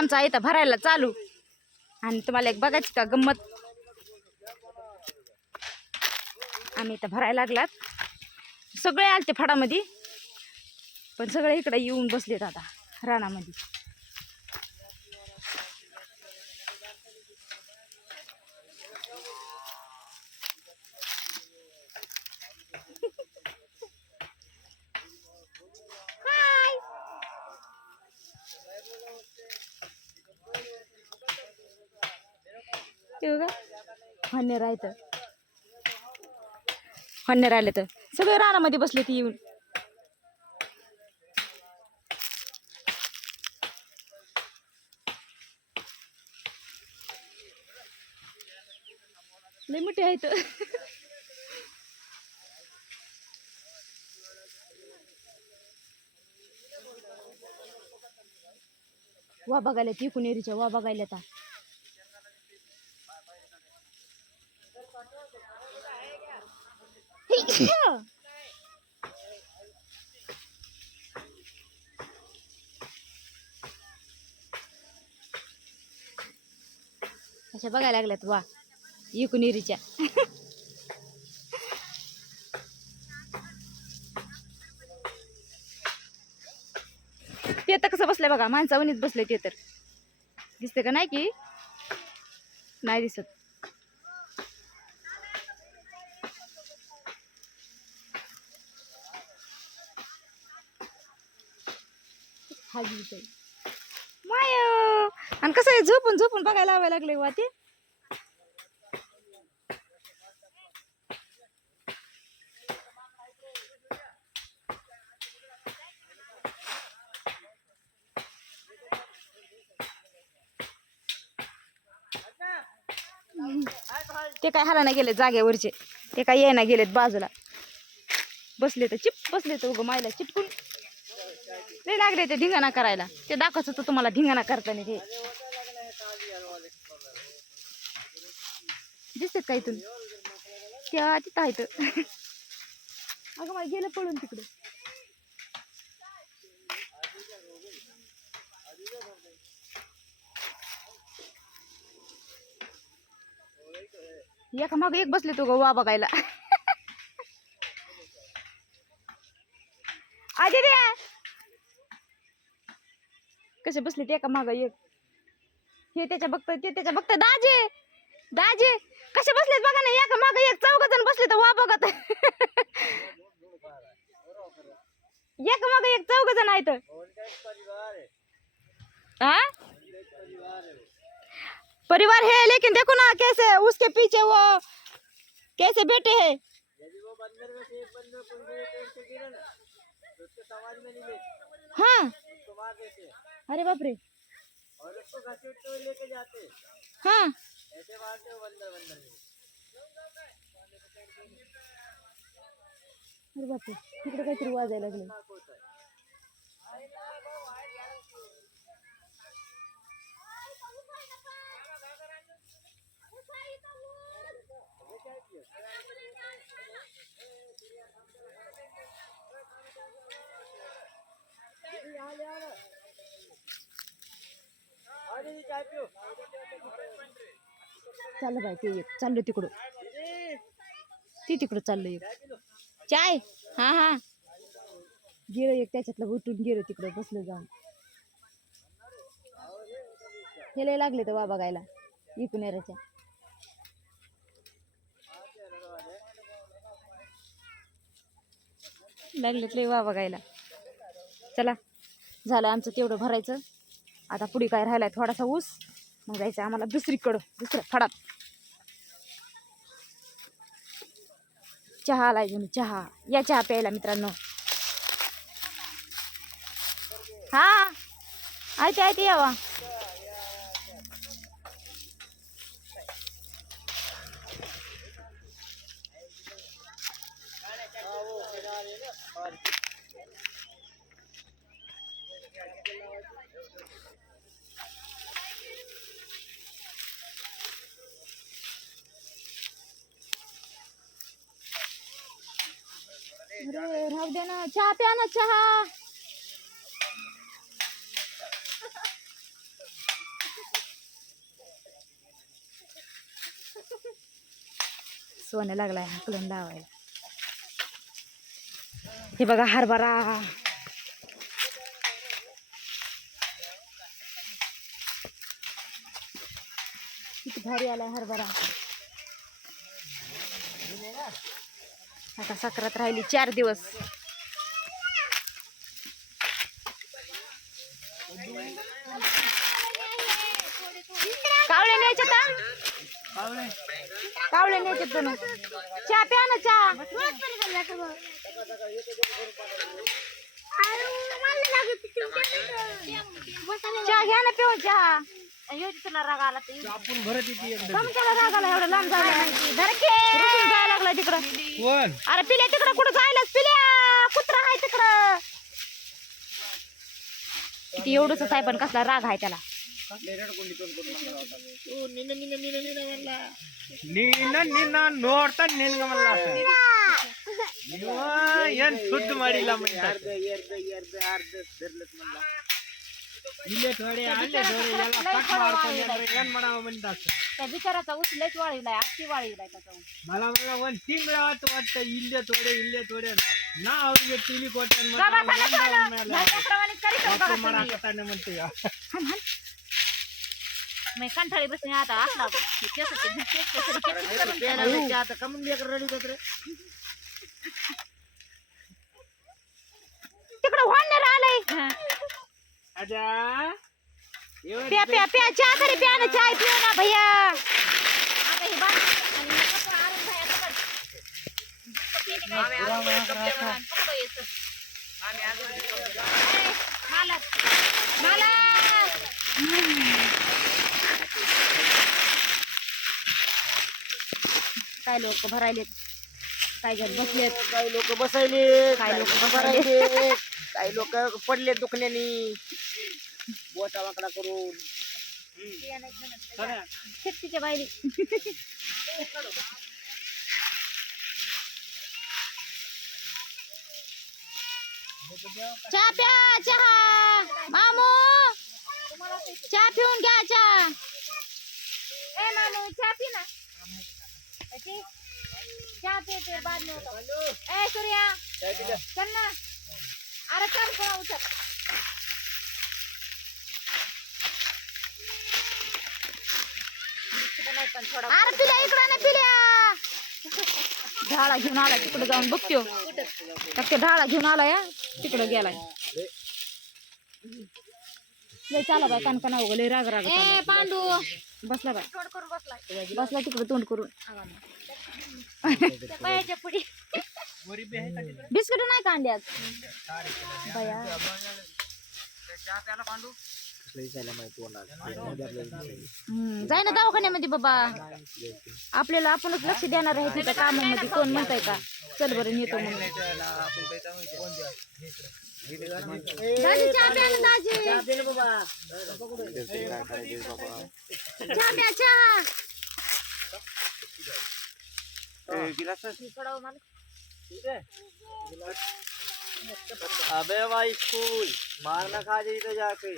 आमचा इथं भरायला चालू. आणि तुम्हाला एक बघायची का गंमत, आम्ही इथं भरायला लागलात. सगळे आलते फडामध्ये, पण सगळे इकडे येऊन बसलेत आता रानामध्ये. ते बघा हन्ने राहतं, हन्ने राहिले तर सगळे रानामध्ये बसले ती येऊन. लय मोठे आहेत. वा बघायला ती कुणेरीच्या वा बघायला आता. अशा बघायला लागल्यात वा इकुनेरीच्या. ते तर कसं बसलंय बघा, माणसावणीच बसले ते तर. दिसते का नाही की नाही दिसत. माय आणि कसं आहे झोपून झोपून बघायला लावायला लागले वा ते. ते काय हाला नाही गेलेत जागेवरचे, ते काय यायला गेलेत बाजूला बसले तर चिप बसले तर उगं मायला चिटकून. लय लागले ते धिंगाणा करायला. ते दाखवत होतं तुम्हाला धिंगाणा करताना. ते दिसतात का इथून त्या तिथं आहेत. अगं मला गेलं पळून तिकडे. एका माग एक बसले तो वा बघायला. आधी रे कसे बसले ते एका माग एक. हे त्याच्या बघतोय ते त्याच्या बघतोय. दाजे दाजे कसे बसलेत बघा ना, एका माग एक 4 जण बसले तर वा बघत. एक माग एक 4 जण आहेत. हाँ परिवार है, लेकिन देखो ना कैसे उसके पीछे वो कैसे बैठे हैं. हाँ अरे बाप रे. हाँ अरे बाप रे, तिकडे काहीतरी वाजायला लागले. चाललं बाय ते एक चाललं तिकडं, ती तिकडं चाललं एक. चाय हा हा गेलं एक त्याच्यातलं उठून गेलं तिकडं बसलं जाऊन. हे लय लागले तर वा बघायला इकुनेराच्या. लागलेत लय वा बघायला. चला झालं आमचं तेवढं भरायचं. आता पुढे काय राहिलाय थोडासा ऊस, मग जायचं आम्हाला दुसरीकडं दुसऱ्या फडात. चहा आलाय जणू चहा. या चहा प्यायला मित्रांनो. हा आयते आयते यावा. अरे राहू दे ना, चहा प्या ना चहा. सोनं लागलाय हाकलून लावायला. हे बघा हरभरा. किती भारी आलाय हरभरा. आता सक्रात राहिली 4 दिवस. कावळे न्यायचे का? कावळे न्यायचे तुम्ही. चहा प्या ना चहा. चहा घ्या ना पिऊन चहा. तुला राग आला तुमच्याला राग आला एवढं लांब जायला लागला तिकडं. अरे पिल्या तिकडं कुठं जायलाच पिल्या कुत्रा आहे तिकडं. किती एवढंच आहे पण कसला राग आहे त्याला. ನೋಡ್ತಾ ನಿನ್ಗ ಏನ್ ಸುದ್ದಿ ಮಾಡಿಲ್ಲ ಇಲ್ಲೇ ಥೋಡೆ ಅಲ್ಲೇ ಥೋಡೆ ಎಲ್ಲ ಕಟ್ ಮಾಡ್ಕೊಂಡು ಏನ್ ಮಾಡವ ಬಂದ त्या बिचाराचा ऊस लयच वाळीलाय. अख्खी वाळीलाय त्याचा ऊस. मला मला ಒಂದ್ ತಿಂಗಳ ಆತು ಒಟ್ಟ ಇಲ್ಲೇ ಥೋಡೆ ನಾ ಅವ್ರಿಗೆ ಟಿವಿ ಕೊಟ್ಟೆ म्हणते मी कंठाळी बसणे आता असला आता कमून लेकर रडी होत रे तिकडं वाढणार आलंय. अजा प्या प्या प्या चहा तरी प्या ना. चाय पिऊ ना भैया. आता ही बात काय लोक भरायलेत, काय जण बसलेत, काही लोक बसायले, काय लोक भरायले, काही लोक पडले दुखण्यानी बोटा वाकडा करून. शेतीच्या बाहेर चहा प्या. चहा मामू चहा पिऊन घ्या. चहा ए मामू चहा पी ना. चहा पिते बाद में होता. ए सूर्या चल ना. अरे चल कोणा उचल. अरे पिल्या इकडं ना पिल्या. ढाळा घेऊन आला तिकडे जाऊन बघतो. त्या ढाळा घेऊन आलाय तिकडे गेलाय. लय चाला बाय कानकाना उगले राग राग. ए पांडू बसला बाय तोंड करून बसला तिकडे तोंड करून. बिस्किट नाही का आणली आज बया. जाय ना दवाखान्यामध्ये बाबा. आपल्याला आपणच लक्ष देणार आहे तिथं कामामध्ये. कोण म्हणताय का चल बरं येतो म्हणून. दाजी चहा प्या ना दाजी. चहा प्या चहा. अबे भाई स्कूल मारना खा जाई तो जाके.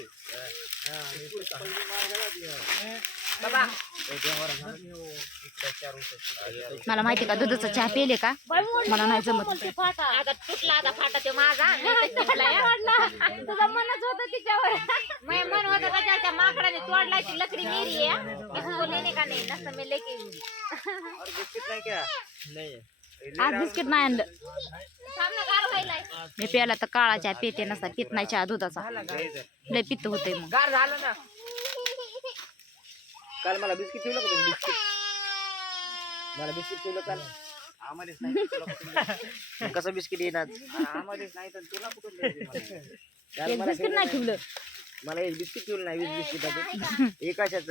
मला माहिती का दुधाचा चहा पेले का मला नाही जमत. आता तुटला आता फाटा तो माझा. तुझं मनच होतं तिच्यावर. मैं मन होतं त्याच्या माकडाने तोडलाय ती लकडी मेरी आहे. इसको लेने का नहीं नसतं मी लेके येऊन. और बिस्किट नहीं क्या नहीं आज बिस्किट नाही आणलं. सामने गार व्हायलाय. मी प्याला तर काळा चहा पेते नसता. पित नाही चहा दुधाचा. लय पित्त होतंय मग. गार झालं ना. काल मला बिस्किट ठेवलं का तुम्ही? बिस्किट मला बिस्किट ठेवलं काल. आमध्येच नाही कसं बिस्किट येणार. आमध्येच नाही तर तुला कुठून एक बिस्किट नाही ठेवलं. मला एक बिस्किट ठेवलं नाही. 20 बिस्किट एकाशाच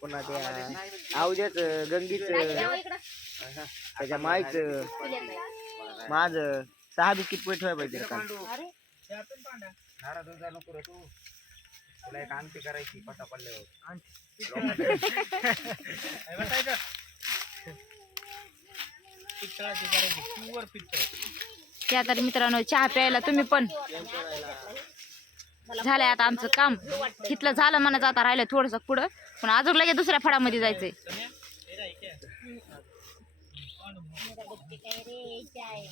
पुन्हा त्या आवद्याच गंगीच त्याच्या माईचं माझं 6 बिस्किट पुढे ठेवाय पाहिजे का. तुला एक आमटी करायची पटा पडल्यावर. त्या तर मित्रांनो चहा प्यायला तुम्ही पण. झालंय आता आमचं काम. तिथलं झालं म्हणायचं. आता राहिलं थोडंसं पुढं पण अजून लगेच दुसऱ्या फळामध्ये जायचंय. काय रे चाय